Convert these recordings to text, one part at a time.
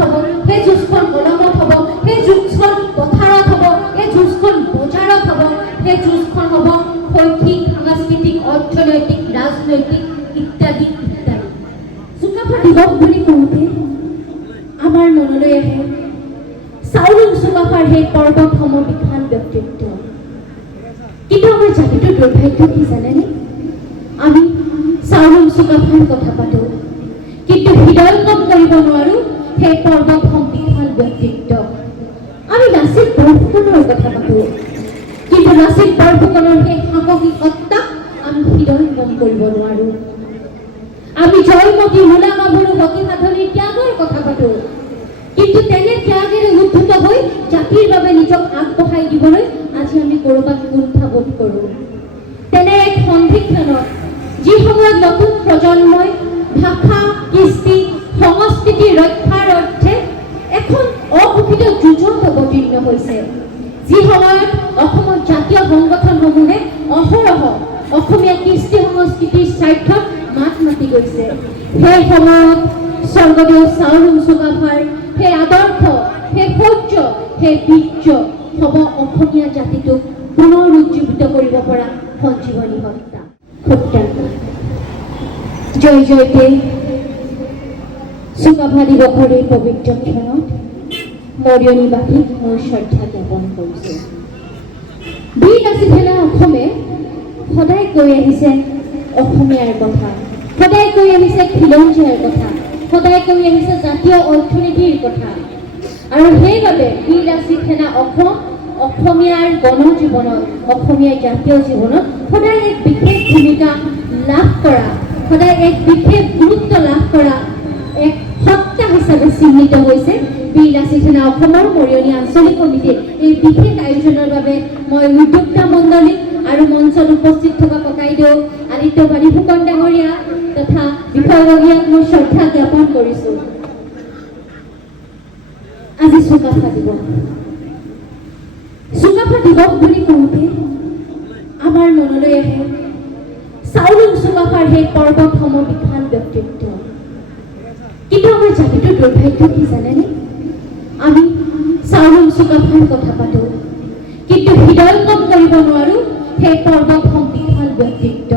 হ'ব, সেই যুঁজখন কলমত হ'ব, সেই যুঁজখন পথাৰত হ'ব, সেই যুঁজখন বজাৰত হ'ব, সেই যুঁজখন হ'ব শৈক্ষিক, সাংস্কৃতিক, অৰ্থনৈতিক, ৰাজনৈতিক ইত্যাদি ইত্যাদি। চুকাফা দিৱস বুলি কওঁতে আমাৰ মনলৈ আহে চাওলুং চুকাফাৰ সেই পৰ্বতসম বিশাল ব্যক্তিত্ব। কিন্তু আমাৰ জাতিটোৰ দুৰ্ভাগ্য কি জানেনে? আমি চাওলুং চুকাফাৰ কথা পাতোঁ, কিন্তু হৃদয়ঙ্গম কৰিব নোৱাৰোঁ সেই পৰ্বতসম বিশাল ব্যক্তিত্ব। আমি লাচিত বৰফুকনৰ কথা পাতোঁ, কিন্তু লাচিত বৰফুকনৰ সেই সাহসিকতাক আমি হৃদয়ঙ্গম কৰিব নোৱাৰোঁ। আমি জয়মতী, মূলা গাভৰু, সতী সাধনীৰ ত্যাগৰ কথা পাতোঁ, কিন্তু তেনে ত্যাগেৰে উদ্ধত হৈ জাতিৰ বাবে নিজক আগবঢ়াই দিবলৈ আজি আমি ক'ৰবাত কুণ্ঠাবোধ কৰোঁ। তেনে এক সন্ধিক্ষণত যি সময়ত নতুন প্ৰজন্মই ভাষা, কৃষ্টি, সংস্কৃতি ৰক্ষাৰ অৰ্থে এখন অঘোষিত যুঁজত অৱতীৰ্ণ হৈছে, যি সময়ত অসমৰ জাতীয় সংগঠনসমূহে অহৰহ অসমীয়া কৃষ্টি সংস্কৃতিৰ স্বাৰ্থত মাত মাতি গৈছে, সেই সময়ত স্বৰ্গদেউ চাওলুং চুকাফাৰ সেই আদৰ্শ, সেই শৌৰ্য, সেই বীৰ্য হ'ব অসমীয়া জাতিটোক পুনৰ উজ্জীৱিত কৰিব পৰা সঞ্জীৱনী হত্যা। জয় জয়তে চুকাফা দিৱসৰ এই পবিত্ৰ ক্ষণত মৰিয়নিবাসীক মোৰ শ্ৰদ্ধা জ্ঞাপন কৰিছোঁ। বীৰ লাচিত সেনা অসমে সদায় কৈ আহিছে অসমীয়াৰ কথা, সদায় কৈ আহিছে খিলঞ্জীয়াৰ কথা, সদায় কৈ আহিছে জাতীয় অৰ্থনীতিৰ কথা। আৰু সেইবাবে বীৰ লাচিত সেনা অসম অসমীয়াৰ গণজীৱনত, অসমীয়াৰ জাতীয় জীৱনত সদায় এক বিশেষ ভূমিকা লাভ কৰা, সদায় এক বিশেষ গুৰুত্ব লাভ কৰা এক সত্তা হিচাপে চিহ্নিত হৈছে বীৰ লাচিত সেনা অসমৰ মৰিয়নি আঞ্চলিক সমিতিৰ এই বিশেষ আয়োজনৰ বাবে মই উদ্যোক্তা মণ্ডলী আৰু মঞ্চত উপস্থিত থকা ককাইদেউ আদিত্যবাণী ফুকন ডাঙৰীয়া তথা বিষয়ববীয়াক মই শ্ৰদ্ধা জ্ঞাপন কৰিছোঁ। আজি চুকাফা দিৱস। চুকাফা দিৱস বুলি কওঁতে আমাৰ মনলৈ আহে চাওলুং চুকাফাৰ সেই পৰ্বতসম বিশাল ব্যক্তিত্ব। কিন্তু আমাৰ জাতিটোৰ দুৰ্ভাগ্য কি জানেনে? আমি চাওলুং চুকাফাৰ কথা পাতোঁ, কিন্তু হৃদয়ঙ্গম কৰিব নোৱাৰোঁ সেই পৰ্বতসম বিশাল ব্যক্তিত্ব।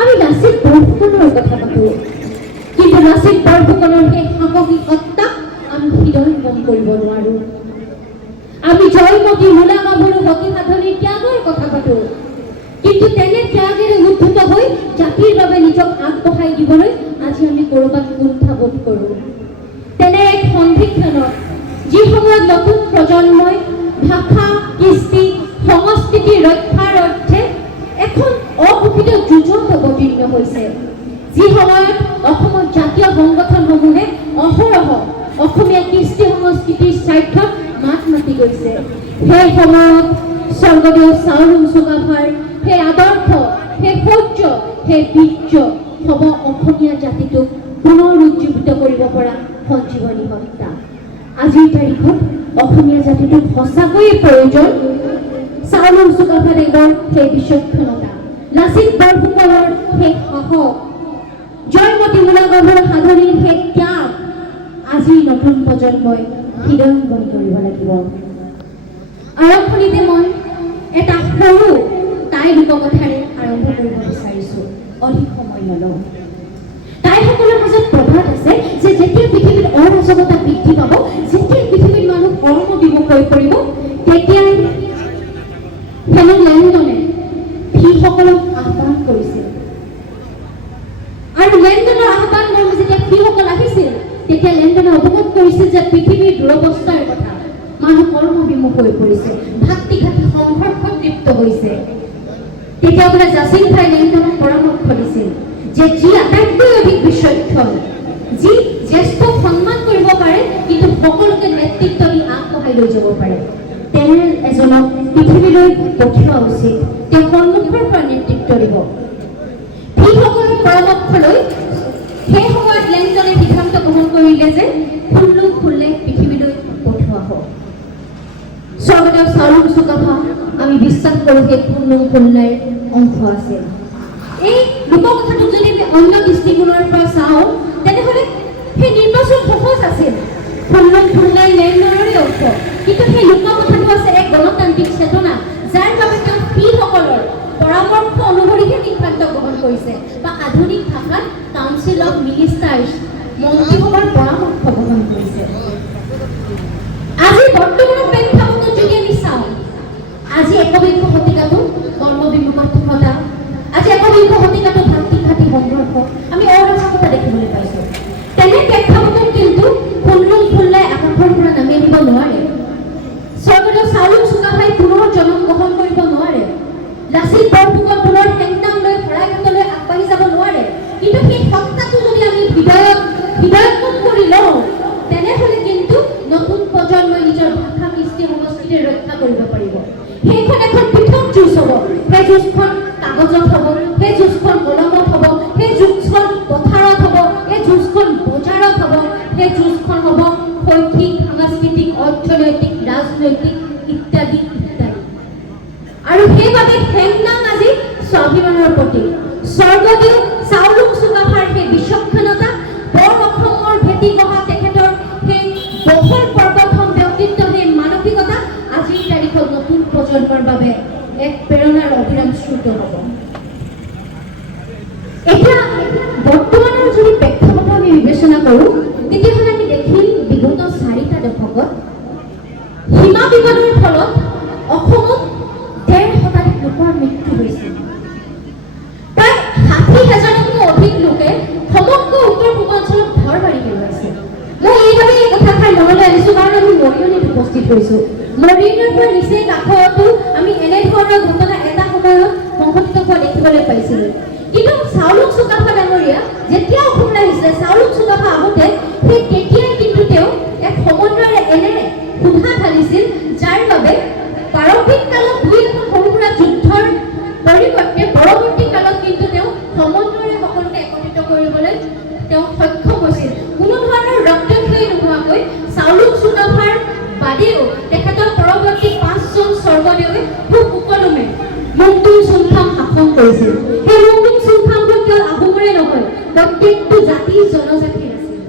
আমি লাচিত বৰফুকনৰ কথা পাতোঁ, কিন্তু লাচিত বৰফুকনৰ সেই সাহসিকতাক আমি হৃদয়ঙ্গম কৰিব নোৱাৰোঁ। আমি জয়মতী, মূলা গাভৰু, সতী সাধনীৰ ত্যাগৰ কথা পাতোঁ, কিন্তু তেনে ত্যাগেৰে উদ্ধত হৈ জাতিৰ বাবে নিজক আগবঢ়াই দিবলৈ আজি আমি ক'ৰবাত কুণ্ঠাবোধ কৰোঁ। তেনে এক সন্ধিক্ষণত যি সময়ত নতুন প্ৰজন্মই ভাষা, কৃষ্টি, সংস্কৃতি ৰক্ষাৰ অৰ্থে এখন অঘোষিত যুঁজত অৱতীৰ্ণ হৈছে, যি সময়ত অসমৰ জাতীয় সংগঠনসমূহে অহৰহ অসমীয়া কৃষ্টি সংস্কৃতিৰ স্বাৰ্থত মাত মাতি গৈছে, সেই সময়ত স্বৰ্গদেউ চাওলুং চুকাফাৰ সেই আদৰ্শ, সেই শৌৰ্য, সেই বীৰ্য হ'ব অসমীয়া জাতিটোক পুনৰ উজ্জীৱিত কৰিব পৰা সঞ্জীৱনী হত্যা। আজিৰ তাৰিখত অসমীয়া জাতিটোক সঁচাকৈয়ে প্ৰয়োজন চাওলুং চুকাফাদেৱৰ সেই বিচক্ষণতা, লাচিত বৰফুকনৰ সেই সাহস, জয়মতী, মূলা গাভৰু সাধনীৰ সেই ত্যাগ আজিৰ নতুন প্ৰজন্মই হৃদয়ঙ্গম কৰিব লাগিব। আৰম্ভণিতে মই এটা সৰু তাই লোককথাৰে আৰম্ভ কৰিব বিচাৰিছোঁ, অধিক সময় নলওঁ। তাইসকলৰ মাজত প্ৰবাদ আছে যে যেতিয়া পৃথিৱীত অৰাজকতা বৃদ্ধি পাব, যেতিয়া পৃথিৱীত মানুহ কৰ্মবিমুখ হৈ পৰিব, তেতিয়াই হেনো লেণ্ডনে ফিসকলক আহ্বান কৰিছিল। আৰু লেণ্ডনৰ আহ্বান মৰ্মে যেতিয়া ফিসকল আহিছিল, তেতিয়া লেণ্ডনে অৱগত কৰিছিল যে পৃথিৱীৰ দুৰৱস্থাৰ কথা, মানুহ কৰ্মবিমুখ হৈ পৰিছে, ভাতৃঘাতী সংঘৰ্ষত লিপ্ত হৈছে। তেতিয়া বোলে জাচিন্থাই লেণ্ডনক পৰামৰ্শ দিছিল যে যি আটাইতকৈ অধিক বিচক্ষণ, যি জ্যেষ্ঠক সন্মান কৰিব পাৰে কিন্তু সকলোকে নেতৃত্ব দি আগবঢ়াই লৈ যাব পাৰে, তেনে এজনক পৃথিৱীলৈ পঠিওৱা উচিত, তেওঁ সন্মুখৰ পৰা নেতৃত্ব দিব। ফিসকলৰ পৰামৰ্শ লৈ সেই সময়ত লেণ্ডনে সিদ্ধান্ত গ্ৰহণ কৰিলে যে খুল্লুক খুল্লেক পৃথিৱীলৈ পঠিওৱা হওক। স্বৰ্গদেউ চাওলুং চুকাফা আমি বিশ্বাস কৰোঁ সেই খুল্লুক খুল্লাইৰ অংশ আছে। এই লোককথাটোক যদি আমি অন্য দৃষ্টিকোণৰ পৰা চাওঁ, তেনেহ'লে সেই নিৰ্বাচন সহজ আছিল। থাকিব কিন্তু সেই লোককথাটো আছে এক গণতান্ত্ৰিক চেতনা যাৰ বাবে তেওঁ পীৰসকলৰ পৰামৰ্শ অনুসৰিহে সিদ্ধান্ত গ্ৰহণ কৰিছে বা আধুনিক ভাষাত কাউন্সিল অফ মিনিষ্টাৰ্ছ মন্ত্ৰীসভাৰ পৰামৰ্শ গ্ৰহণ কৰিছে আজি বৰ্তমানৰ প্ৰেক্ষাপটত যদি আমি চাওঁ আজি একবিংশ শতিকাটো কৰ্মবিমুখতা আজি একবিংশ শতিকাটো ভাতৃঘাতী সংঘৰ্ষ আমি অৰাজকতা দেখিবলৈ পাইছোঁ তেনে প্ৰেক্ষাপটত কিন্তু খুনলুং খুল্লাই আকাশৰ পৰা নামি আহিব নোৱাৰে স্বৰ্গদেউ চাওলুং চুকাফাই পুনৰ জন্ম গ্ৰহণ কৰিব নোৱাৰে লাচিত বৰফুকন পুনৰ হেংদাং লৈ শৰাইঘাটলৈ আগবাঢ়ি যাব নোৱাৰে কিন্তু সেই সত্তাটো যদি আমি হৃদয়ঙ্গম কৰি লওঁ তেনেহ'লে কিন্তু নতুন প্ৰজন্মই নিজৰ ভাষা কৃষ্টি সংস্কৃতি ৰক্ষা কৰিব পাৰিব সেইখন এখন পৃথক যুঁজ হ'ব সেই যুঁজখন কাগজত হ'ব সেই যুঁজখন কলমত হ'ব সেই যুঁজখন পথাৰত হ'ব সেই যুঁজখন বজাৰত হ'ব সেই যুঁজখন হ'ব শৈক্ষিক সাংস্কৃতিক অৰ্থনৈতিক ৰাজনৈতিক ইত্যাদি ইত্যাদি আৰু সেইবাবে হেংদাং আজি স্বাভিমানৰ প্ৰতীক স্বৰ্গদেউ চাওলুং চুকাফাৰ সেই বিচক্ষণতা বৰ অসমৰ ভেটি গঢ়া তেখেতৰ সেই বহল পৰ্বতম ব্যক্তিত্ব সেই মানসিকতা আজিৰ তাৰিখত নতুন প্ৰজন্মৰ বাবে এক প্ৰেৰণাৰ অবিৰাম স্ৰোত হ'ব এতিয়া বৰ্তমানৰ যদি প্ৰেক্ষাপট আমি বিবেচনা কৰোঁ তেতিয়াহ'লে আমি দেখিম বিগত 4টা দশকত সীমা বিবাদৰ ফলত অসমত 1.5 শতাধিক লোকৰ মৃত্যু হৈছে প্ৰায় 60,000তকৈ অধিক লোকে সমগ্ৰ উত্তৰ পূৰ্বাঞ্চলত ঘৰ বাৰী পেলাইছে মই এইবাবে এই কথাষাৰ মনলৈ আনিছোঁ কাৰণ আমি মৰিয়নিত উপস্থিত হৈছোঁ মৰিয়নিৰ পৰা নিচেই কাষতো আমি এনেধৰণৰ ঘটনা এটা সময়ত সংঘটিত হোৱা দেখিবলৈ পাইছিলোঁ কিন্তু চাওলুং চুকাফা ডাঙৰীয়া যেতিয়া অসমলৈ আহিছিলে চাওলুং চুকাফা আহোঁতে সেই তেতিয়াই কিন্তু তেওঁ এক সমন্বয়েৰে এনে সুধা ঢালিছিল যাৰ বাবে প্ৰাৰম্ভিক কালত দুই এখন সৰু সুৰা যুদ্ধৰ পৰিৱৰ্তে পৰৱৰ্তী কালত কিন্তু তেওঁ সমন্বয়েৰে সকলোকে একত্ৰিত কৰিবলৈ তেওঁ সক্ষম হৈছিল কোনো ধৰণৰ ৰক্তক্ষয় নোহোৱাকৈ চাওলুং চুকাফাৰ বাদেও তেখেতৰ পৰৱৰ্তী 5জন স্বৰ্গদেৱে খুব সুকলমে মুংডুং চুংথাম শাসন কৰিছিল সেই মুংডুং চুংথামবোৰ কেৱল আহোমৰে নহয় প্ৰত্যেকটো জাতি জনজাতিৰ আছিল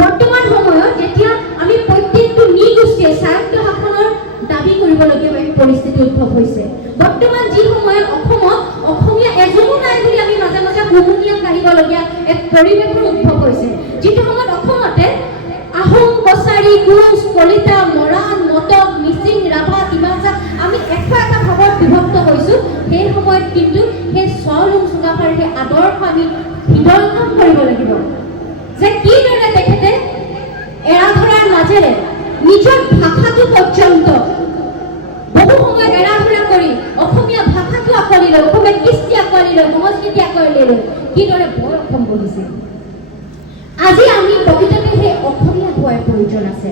বৰ্তমান সময়ত যেতিয়া আমি প্ৰত্যেকটো নৃগোষ্ঠীয়ে স্বায়ত্ত শাসনৰ দাবী কৰিবলগীয়া এক পৰিস্থিতি উদ্ভৱ হৈছে বৰ্তমান যি সময়ত অসমত অসমীয়া এজনো নাই বুলি আমি মাজে মাজে হুমুনিয়াম কাঢ়িবলগীয়া এক পৰিৱেশৰ উদ্ভৱ হৈছে যিটো সময়ত অসমতে আহোম কছাৰী কোচ কলিতা মৰাণ মটক মিচিং ৰাভা ডিমাচা আমি এটা ভাগত বিভক্ত হৈছোঁ সেই সময়ত কিন্তু সেই চাওলুং চুকাফাৰ সেই আদৰ্শ আমি হৃদয়ঙ্গম কৰিব লাগিব যে কিদৰে তেখেতে এৰা ধৰাৰ মাজেৰে নিজৰ ভাষাটো পৰ্যন্ত বহু সময় এৰা ধৰা কৰি অসমীয়া ভাষাটো আঁকোৱালি লৈ অসমীয়া কৃষ্টি আঁকোৱালি লৈ সংস্কৃতি আঁকোৱালি লৈ কিদৰে বৰ অসম গঢ়িছে আজি আমি প্ৰকৃততে সেই অসমীয়া হোৱাৰ প্ৰয়োজন আছে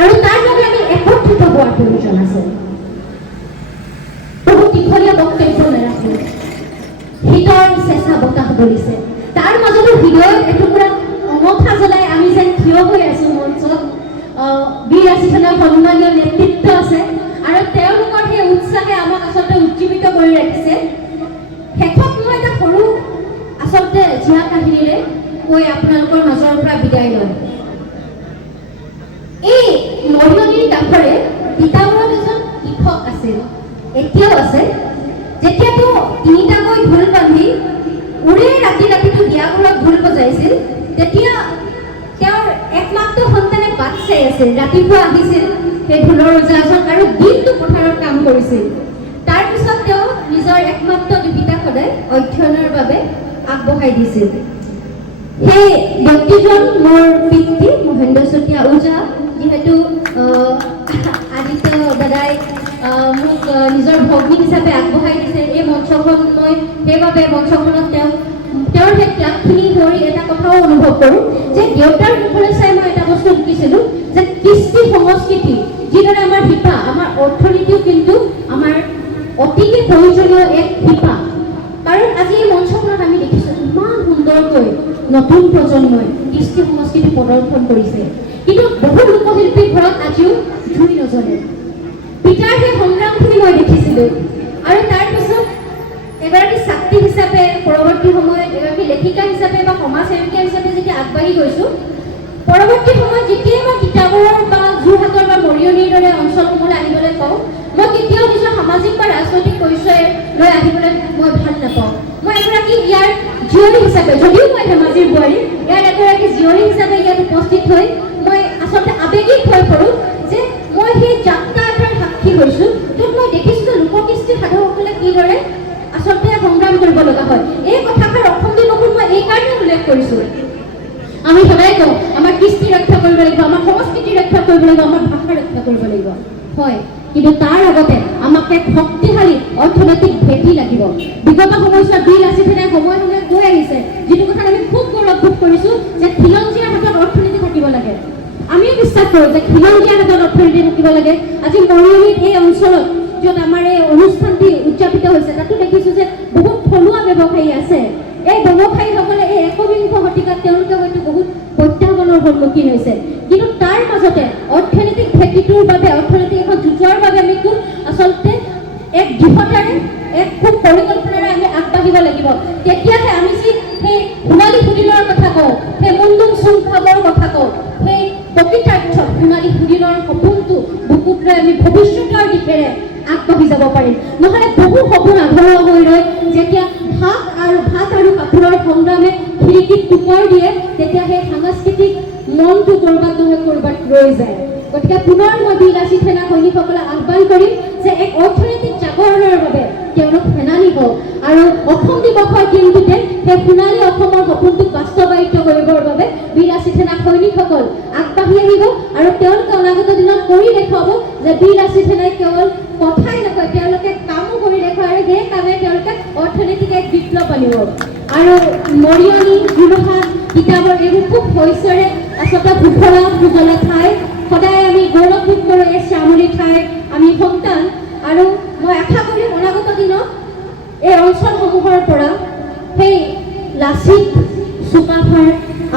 আৰু তাৰ বাবে আমি একত্ৰিত হোৱাৰ প্ৰয়োজন আছে বহু দীঘলীয়া বক্তব্য নাৰাখোঁ হৃদয়ৰ চেঁচা বতাহ বলিছে তাৰ মাজতো হৃদয়ত এটুকুৰা অঙঠা জ্বলাই আমি যেন থিয় হৈ আছোঁ মঞ্চত বীৰ ৰাজীখনৰ সন্মানীয় নেতৃত্ব আছে আৰু তেওঁলোকৰ সেই উৎসাহে আমাক আচলতে উজ্জীৱিত কৰি ৰাখিছে শেষত মই এটা সৰু আচলতে জীয়া কাহিনীৰে কৈ আপোনালোকৰ মাজৰ পৰা বিদায় লওঁ এই মৰিয়নিৰ কাষৰে তিতাবৰত এজন কৃষক আছিল এতিয়াও আছে যেতিয়া তেওঁ 3টাকৈ ঢোল বান্ধি উৰে ৰাতিটো বিয়া ঘৰত ঢোল বজাইছিল তেতিয়া তেওঁৰ একমাত্ৰ সন্তানে বাট চাই আছিল ৰাতিপুৱা আহিছিল সেই ঢোলৰ ওজাজন আৰু দিনটো পথাৰত কাম কৰিছিল তাৰপিছত তেওঁ নিজৰ একমাত্ৰ জীৱিকা সদায় অধ্যয়নৰ বাবে আগবঢ়াই দিছিল সেই ব্যক্তিজন মোৰ পিতৃ মহেন্দ্ৰ চতিয়া ওজা যিহেতু আদিত্য দাদাই মোক নিজৰ ভগ্নী হিচাপে আগবঢ়াই দিছে এই মঞ্চখন মই সেইবাবে মঞ্চখনত তেওঁৰ সেই ত্যাগখিনি ধৰি এটা কথাও অনুভৱ কৰোঁ যে দেউতাৰ মুখলৈ চাই মই এটা বস্তু শিকিছিলোঁ যে কৃষ্টি সংস্কৃতি যিদৰে আমাৰ শিপা আমাৰ অৰ্থনীতিও কিন্তু আমাৰ অতিকে প্ৰয়োজনীয় এক শিপা কাৰণ আজি এই মঞ্চখনত আমি দেখিছোঁ ইমান সুন্দৰকৈ নতুন প্ৰজন্মই কৃষ্টি সংস্কৃতি প্ৰদৰ্শন কৰিছে কিন্তু বহু লোকশিল্পীৰ ঘৰত আজিও জুই নজ্বলে পিতাৰ সেই সংগ্ৰামখিনি মই দেখিছিলোঁ আৰু তাৰপিছত এগৰাকী ছাত্ৰী হিচাপে পৰৱৰ্তী সময়ত এগৰাকী লেখিকা হিচাপে বা সমাজ সেৱিকা হিচাপে যেতিয়া আগবাঢ়ি গৈছোঁ পৰৱৰ্তী সময়ত যেতিয়াই মই তিতাবৰৰ বা যোৰহাট এইদৰে অঞ্চলসমূহলৈ আহিবলৈ কওঁ, মই কেতিয়াও নিজৰ সামাজিক বা ৰাজনৈতিক পৰিচয় লৈ আহিবলৈ মই ভাল নাপাওঁ। মই এগৰাকী ইয়াৰ জীয়ৰী হিচাপে, যদিও মই ধেমাজিৰ বোৱাৰী, ইয়াৰ এগৰাকী জীয়ৰী হিচাপে ইয়াত উপস্থিত হৈ মই আচলতে আৱেগিক হৈ পৰোঁ যে মই সেই যাত্ৰা এটাৰ সাক্ষী হৈছোঁ, য'ত মই দেখিছোঁ যে লোককৃষ্টি সাধকসকলে কিদৰে আচলতে সংগ্ৰাম কৰিব লগা হয়। এই কথাষাৰ অসম দিৱসত মই এইকাৰণে উল্লেখ কৰিছোঁ। আমি সদায় কওঁ আমাৰ কৃষ্টি ৰক্ষা কৰিব লাগিব, আমাৰ সংস্কৃতি ৰক্ষা কৰিব লাগিব, আমাৰ ভাষা ৰক্ষা কৰিব লাগিব, হয়, কিন্তু তাৰ লগতে আমাক এক শক্তিশালী অৰ্থনৈতিক ভেটি লাগিব। বিগত সময়ছোৱাত বিল আসি পেলাই সময়ে সময়ে কৈ আহিছে, যিটো কথাত আমি খুব গৌৰৱবোধ কৰিছোঁ যে খিলঞ্জীয়াৰ হাতত অৰ্থনীতি থাকিব লাগে। আমিও বিশ্বাস কৰোঁ যে খিলঞ্জীয়াৰ হাতত অৰ্থনীতি থাকিব লাগে। আজি মৰিয়নিত এই অঞ্চলত য'ত আমাৰ এই অনুষ্ঠানটি উদযাপিত হৈছে, তাতো দেখিছোঁ যে বহুত থলুৱা ব্যৱসায়ী আছে। এই ব্যৱসায়ীসকলে এই একবিংশ শতিকাত তেওঁলোকে হয়তো বহুত প্ৰত্যাহ্বানৰ সন্মুখীন হৈছে, কিন্তু তাৰ মাজতে অৰ্থনৈতিক ভেটিটোৰ বাবে, অৰ্থনৈতিক এখন যুঁজৰ বাবে আমি খুব আচলতে এক দৃঢ়তাৰে, এক খুব পৰিকল্পনাৰে আমি আগবাঢ়িব লাগিব। তেতিয়াহে আমি যি সেই সোণালী সুদিনৰ কথা কওঁ, সেই মুণ্ডুম চুংখাবৰ কথা কওঁ, সেই প্ৰকৃতাৰ্থত সোণালী সুদিনৰ সপোনটো বুকুত লৈ আমি ভৱিষ্যতৰ দিশেৰে আগবাঢ়ি যাব পাৰিম। নহ'লে বহু সপোন আধৰুৱা হৈ ৰয়। যেতিয়া ভাত আৰু কাপোৰৰ সংগ্ৰামে খিৰিকীত টোপৰ দিয়ে, তেতিয়া সেই সাংস্কৃতিক মনটো ক'ৰবাত নহয় ক'ৰবাত ৰৈ যায়। গতিকে পুনৰ মই বীৰ লাচিত সেনা সৈনিকসকলক আহ্বান কৰিম যে এক অৰ্থনৈতিক জাগৰণৰ বাবে তেওঁলোক সেনানী হওক, আৰু অসম দিৱসৰ দিনটোতে সেই সোণালী অসমৰ সপোনটোক বাস্তৱায়িত কৰিবৰ বাবে বীৰ লাচিত সেনা সৈনিকসকল আগবাঢ়ি আহিব, আৰু তেওঁলোকে অনাগত দিনত কৰি দেখুৱাব যে বীৰ লাচিত সেনাই কেৱল কথাই নকয়, তেওঁলোকে কামো কৰি দেখুৱায়, আৰু সেই কামে তেওঁলোকে অৰ্থনৈতিক এক বিপ্লৱ আনিব। আৰু মৰিয়নি, যোৰহাট, তিতাবৰ এইবোৰ খুব শস্যৰে আচলতে সুফলা ঠাই। সদায় আমি গৌৰৱবোধ কৰোঁ এই শ্যামলী ঠাইৰ আমি সন্তান, আৰু মই আশা কৰিম অনাগত দিনত এই অঞ্চলসমূহৰ পৰা সেই লাচিত চুকাফাৰ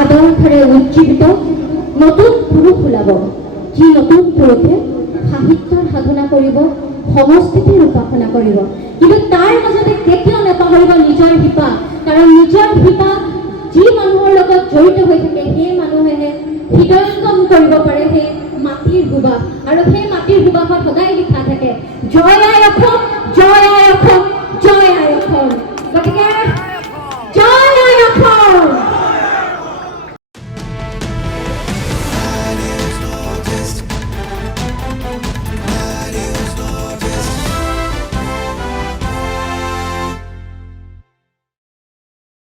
আদৰ্শৰে উজ্জীৱিত নতুন পুৰুষ ওলাব, যি নতুন পুৰুষে সাহিত্যৰ সাধনা কৰিব, সংস্কৃতিৰ উপাসনা কৰিব, কিন্তু তাৰ মাজতে কেতিয়াও নাপাহৰিব নিজৰ শিপা। কাৰণ নিজৰ শিপা যি মানুহৰ লগত জড়িত হৈ থাকে, সেই মানুহেহে হৃদয়ংগম কৰিব পাৰে সেই মাটিৰ সুবাস, আৰু সেই মাটিৰ সুবাসত সদায় লিখা থাকে জয় আই অসম।